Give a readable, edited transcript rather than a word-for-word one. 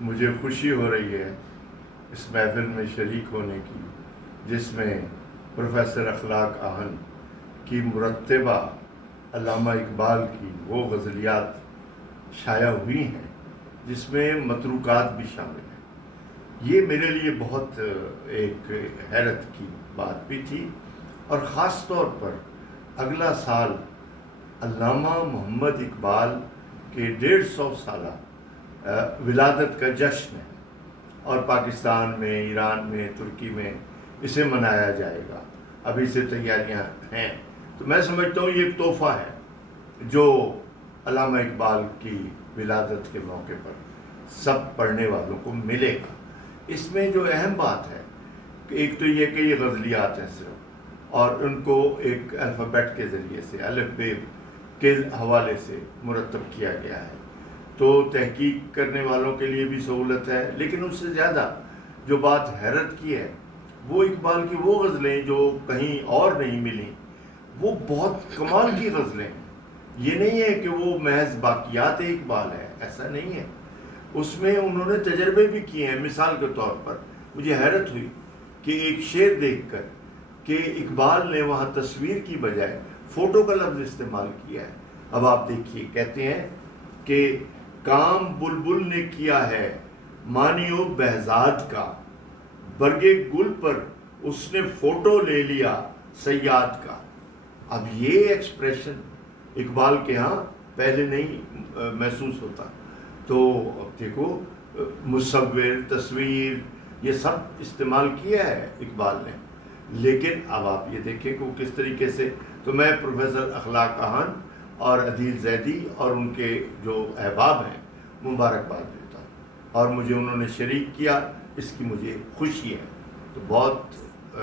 مجھے خوشی ہو رہی ہے اس محفل میں شریک ہونے کی جس میں پروفیسر اخلاق آہن کی مرتبہ علامہ اقبال کی وہ غزلیات شائع ہوئی ہیں جس میں متروکات بھی شامل ہیں۔ یہ میرے لیے بہت ایک حیرت کی بات بھی تھی، اور خاص طور پر اگلا سال علامہ محمد اقبال کے 150 سالہ ولادت کا جشن ہے، اور پاکستان میں، ایران میں، ترکی میں اسے منایا جائے گا۔ ابھی سے تیاریاں ہیں، تو میں سمجھتا ہوں یہ ایک تحفہ ہے جو علامہ اقبال کی ولادت کے موقع پر سب پڑھنے والوں کو ملے گا۔ اس میں جو اہم بات ہے کہ ایک تو یہ کہ یہ غزلیات ہیں صرف، اور ان کو ایک الفابیٹ کے ذریعے سے، الف بے کے حوالے سے مرتب کیا گیا ہے، تو تحقیق کرنے والوں کے لیے بھی سہولت ہے۔ لیکن اس سے زیادہ جو بات حیرت کی ہے وہ اقبال کی وہ غزلیں جو کہیں اور نہیں ملیں، وہ بہت کمال کی غزلیں ہیں۔ یہ نہیں ہے کہ وہ محض باقیات اقبال ہے، ایسا نہیں ہے، اس میں انہوں نے تجربے بھی کیے ہیں۔ مثال کے طور پر مجھے حیرت ہوئی کہ ایک شعر دیکھ کر کہ اقبال نے وہاں تصویر کی بجائے فوٹو کا لفظ استعمال کیا ہے۔ اب آپ دیکھیے، کہتے ہیں کہ کام بلبل نے کیا ہے مانیو بہزاد کا، برگے گل پر اس نے فوٹو لے لیا سیاد کا۔ اب یہ ایکسپریشن اقبال کے ہاں پہلے نہیں محسوس ہوتا۔ تو اب دیکھو، مصور، تصویر، یہ سب استعمال کیا ہے اقبال نے، لیکن اب آپ یہ دیکھیں کہ وہ کس طریقے سے۔ تو میں پروفیسر اخلاق آہن اور عدیل زیدی اور ان کے جو احباب ہیں مبارکباد دیتا ہوں، اور مجھے انہوں نے شریک کیا، اس کی مجھے خوشی ہے۔ تو بہت